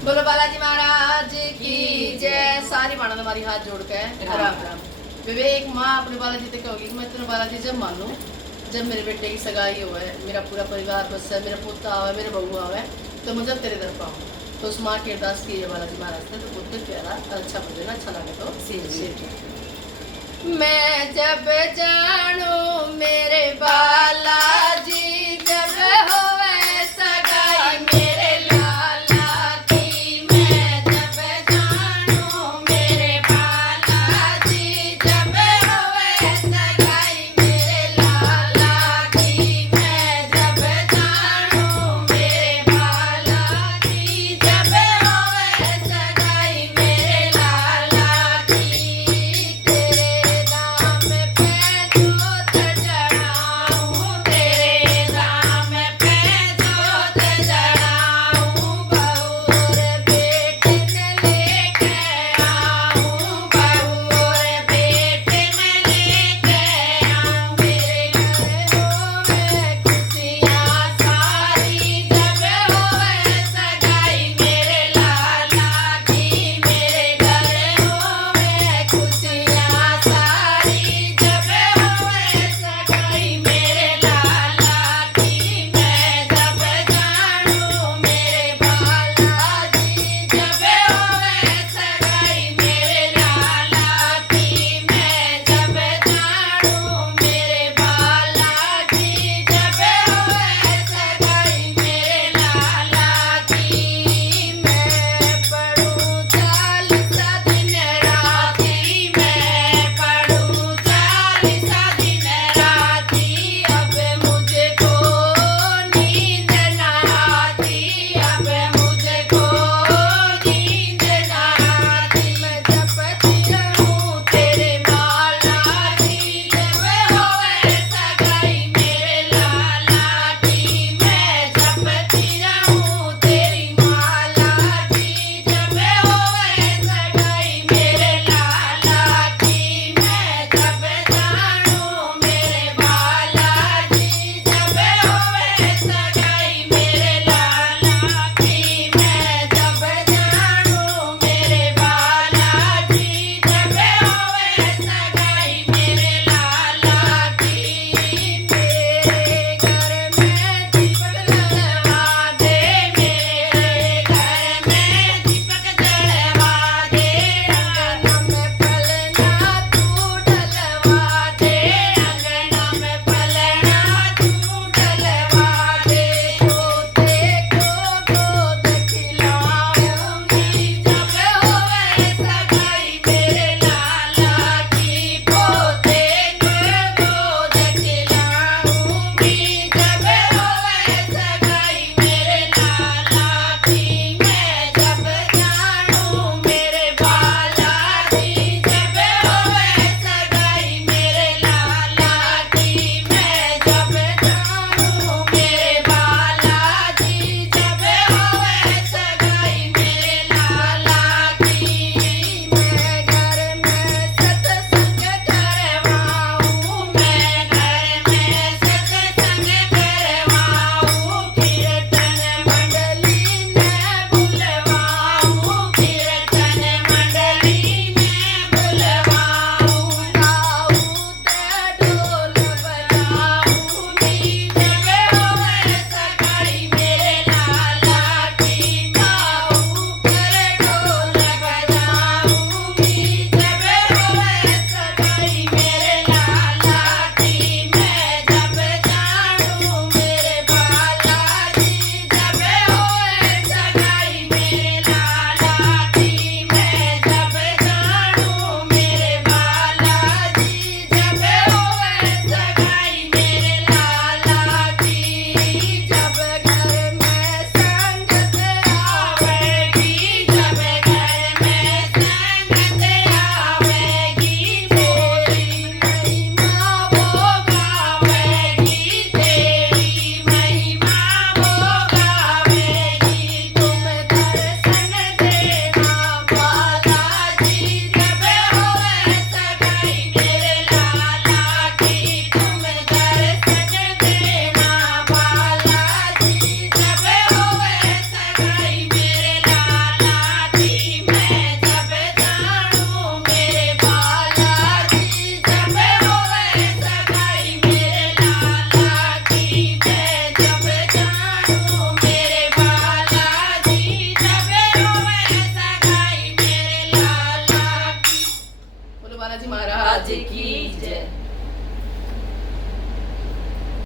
बोलो बालाजी महाराज की जय। सारी मानव हमारी हाथ जोड़ के राम राम। विवेक माँ अपने बालाजी तक कहोगी कि मैं तेरे बालाजी जब मानूं जब मेरे बेटे की सगाई हो है, मेरा पूरा परिवार बस है, मेरा पोता आवे, मेरे बहू आवे, तो मुझे तेरे दर पाऊँ। तो उस माँ की अरदास की है बालाजी महाराज ने, तो बहुत प्यारा अच्छा मुझे ना अच्छा लगे तो मैं जब जानू मेरे बालाजी जब होवे सगाई मेरे लाला की। मैं जब जानू मेरे बालाजी जब होवे सगाई मेरे लाला की। मैं जब जानू मेरे बालाजी जब होवे सगाई मेरे लाला की। तेरे दाम पे जोत चढ़ाऊं तेरे की जय।